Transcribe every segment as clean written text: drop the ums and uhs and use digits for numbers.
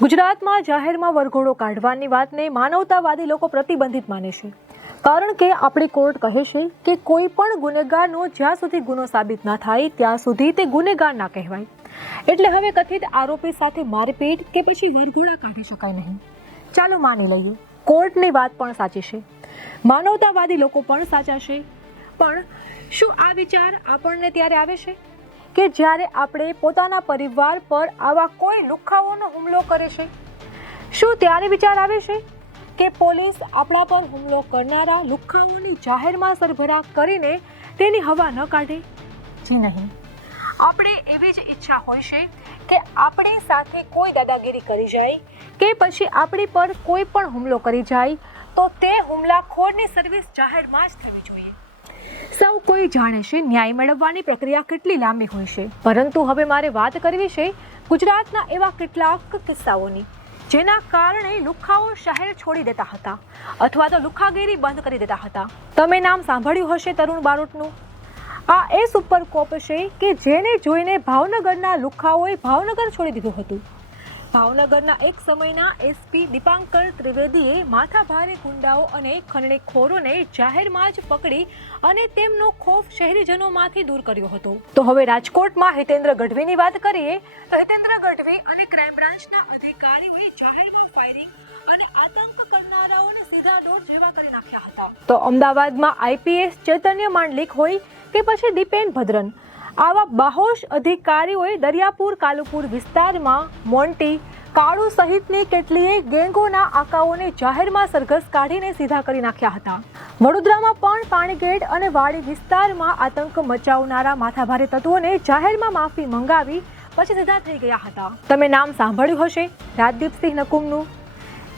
ગુજરાતમાં જાહેરમાં વરઘોડો કાઢવાની વાતને માનવતાવાદી લોકો પ્રતિબંધિત માને છે, કારણ કે આપણી કોર્ટ કહે છે કે કોઈ પણ ગુનેગારનો જ્યાં સુધી ગુનો સાબિત ના થાય ત્યાં સુધી તે ગુનેગાર ના કહેવાય. એટલે હવે કથિત આરોપી સાથે મારપીટ કે પછી વરઘોડા કાઢી શકાય નહીં. ચાલો માની લઈએ કોર્ટની વાત પણ સાચી છે, માનવતાવાદી લોકો પણ સાચા છે. પણ શું આ વિચાર આપણને ત્યારે આવે છે કે જ્યારે આપણે પોતાના પરિવાર પર આવા કોઈ લુખ્ખાઓનો હુમલો કરે છે? શું ત્યારે વિચાર આવે છે કે પોલીસ આપણા પર હુમલો કરનારા લુખ્ખાઓની જાહેરમાં સરભરા કરીને તેની હવા ન કાઢે? જી નહીં. આપણે એવી જ ઈચ્છા હોય છે કે આપણી સાથે કોઈ દાદાગીરી કરી જાય કે પછી આપણી પર કોઈ પણ હુમલો કરી જાય તો તે હુમલાખોરની સર્વિસ જાહેરમાં જ થવી જોઈએ. સૌ કોઈ જાણે છે ન્યાય મેળવવાની પ્રક્રિયા કેટલી લાંબી હોય છે, પરંતુ હવે મારે વાત કરવી છે ગુજરાતના એવા કેટલાક કિસ્સાઓની જેના કારણે લુખ્ખાઓ શહેર છોડી દેતા હતા અથવા તો લુખ્ખાગીરી બંધ કરી દેતા હતા. તમે નામ સાંભળ્યું હશે તરુણ બારોટનું. આ એ સુપર કોપ છે કે જેને જોઈને ભાવનગરના લુખ્ખાઓએ ભાવનગર છોડી દીધું હતું. ભાવનગરના એક સમયના એસપી દીપાંકર ત્રિવેદીએ માથાભારે ગુંડાઓ અને ખંડણીખોરોને જાહેરમાં જ પકડી અને તેમનો ખોફ શહેરીજનોમાંથી દૂર કર્યો હતો. તો હવે રાજકોટમાં હિતેન્દ્ર ગઢવીની વાત કરીએ તો હિતેન્દ્ર ગઢવી અને ક્રાઇમ બ્રાન્ચના અધિકારીઓએ જાહેરમાં ફાયરિંગ અને આતંક કરનારાઓને સીધા દોર જેવા કરી નાખ્યા હતા. તો અમદાવાદમાં આઈપીએસ ચૈતન્ય માંડલિક હોય કે પછી દીપેન ભદ્રન, આવા બાહોશ અધિકારીઓએ દરિયાપુર કાલુપુર વિસ્તારમાં મોન્ટી, કાળુ સહિતની કેટલીય ગેંગોના આકાઓને જાહેરમાં સરઘસ કાઢીને સીધા કરી નાખ્યા હતા. વડોદરામાં પણ પાણીગેટ અને વાડી વિસ્તારમાં આતંક મચાવનારા માથાભારે તત્વોને જાહેરમાં માફી મંગાવી પછી સીધા થઈ ગયા હતા. તમે નામ સાંભળ્યું હશે રાજદીપસિંહ નકુમનું,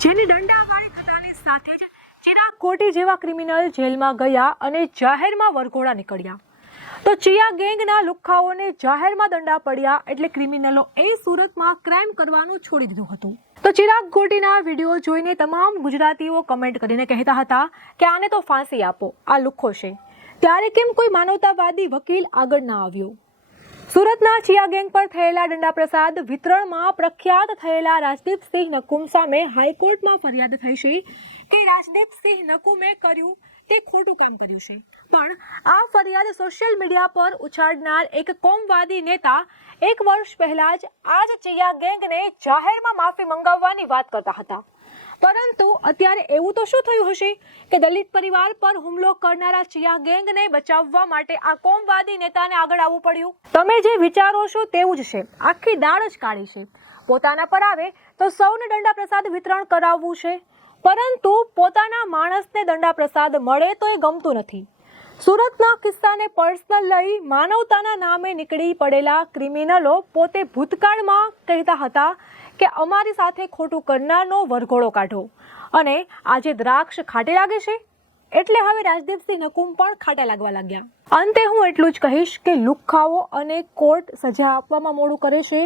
જેની દંડાવાળી થતાની સાથે જ ચિરાગ કોટી જેવા ક્રિમિનલ જેલમાં ગયા અને જાહેરમાં વરઘોડા નીકળ્યા. તો ચિયા ગેંગના લુખ્ખાઓને જાહેરમાં દંડા પડ્યા એટલે ક્રિમિનલો સુરતમાં ક્રાઇમ કરવાનું છોડી દીધું હતું. તો ચિરાગ કોટીના વિડીયો જોઈને તમામ ગુજરાતીઓ કમેન્ટ કરીને કહેતા હતા કે આને તો ફાંસી આપો, આ લુખ્ખો છે. ત્યારે કેમ કોઈ માનવતાવાદી વકીલ આગળ ના આવ્યો? સુરતના ચિયા ગેંગ પર થયેલા દંડા પ્રસાદ વિતરણમાં પ્રખ્યાત થયેલા રાજદીપસિંહ નકુમ સામે હાઈકોર્ટમાં ફરિયાદ થઈ છે કે રાજદીપસિંહ નકુમે કર્યું તે ખોટું કામ કર્યું છે. પણ આ ફરિયાદ સોશિયલ મીડિયા પર ઉછાળનાર એક કોમવાદી નેતા 1 વર્ષ પહેલા જ આ જ ચિયા ગેંગને જાહેરમાં માફી મંગાવવાની વાત કરતા હતા. પરંતુ અત્યારે એવું તો શું થયું હશે કે દલિત પરિવાર પર હુમલો કરનારા ચિયા ગેંગને બચાવવા માટે આ કોમવાદી નેતાને આગળ આવવું પડ્યું? તમે જે વિચારો છો તેવું જ છે, આખી દાળ જ કાઢી છે. પોતાના પર આવે તો સૌને દંડા પ્રસાદ વિતરણ કરાવવું છે, પરંતુ પોતાના માણસને દંડા પ્રસાદ મળે તો એ ગમતું નથી. સુરતના કિસ્સાને પર્સનલ લઈ માનવતાના નામે નીકળી પડેલા ક્રિમિનલો પોતે ભૂતકાળમાં કહેતા હતા કે અમારી સાથે ખોટું કરનારનો વરઘોડો કાઢો, અને આજે દ્રાક્ષ ખાટે લાગે છે એટલે હવે રાજદીપસિંહ નકુમ પણ ખાટા લાગવા લાગ્યા. અંતે હું એટલું જ કહીશ કે લુખ્ખાઓ અને કોર્ટ સજા આપવામાં મોડું કરે છે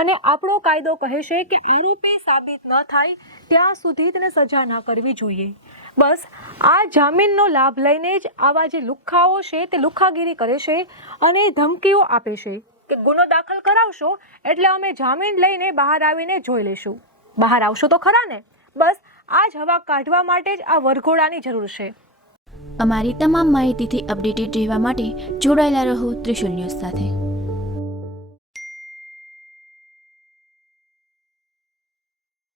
અને આપણો કાયદો કહે છે કે આરોપી સાબિત ન થાય ત્યાં સુધી તેને સજા ના કરવી જોઈએ. બસ આ જામીનનો લાભ લઈને જ આવા જે લુખ્ખાઓ છે તે લુખ્ખાગીરી કરે છે અને ધમકીઓ આપે છે કે ગુનો દાખલ કરાવશો એટલે અમે જામીન લઈને બહાર આવીને જોઈ લેશું. બહાર આવશો તો ખરા ને? બસ આ જ હવા કાઢવા માટે જ આ વરઘોડાની જરૂર છે. અમારી તમામ માહિતીથી અપડેટેડ રહેવા માટે જોડાયેલા રહો ત્રિશુલ ન્યૂઝ સાથે.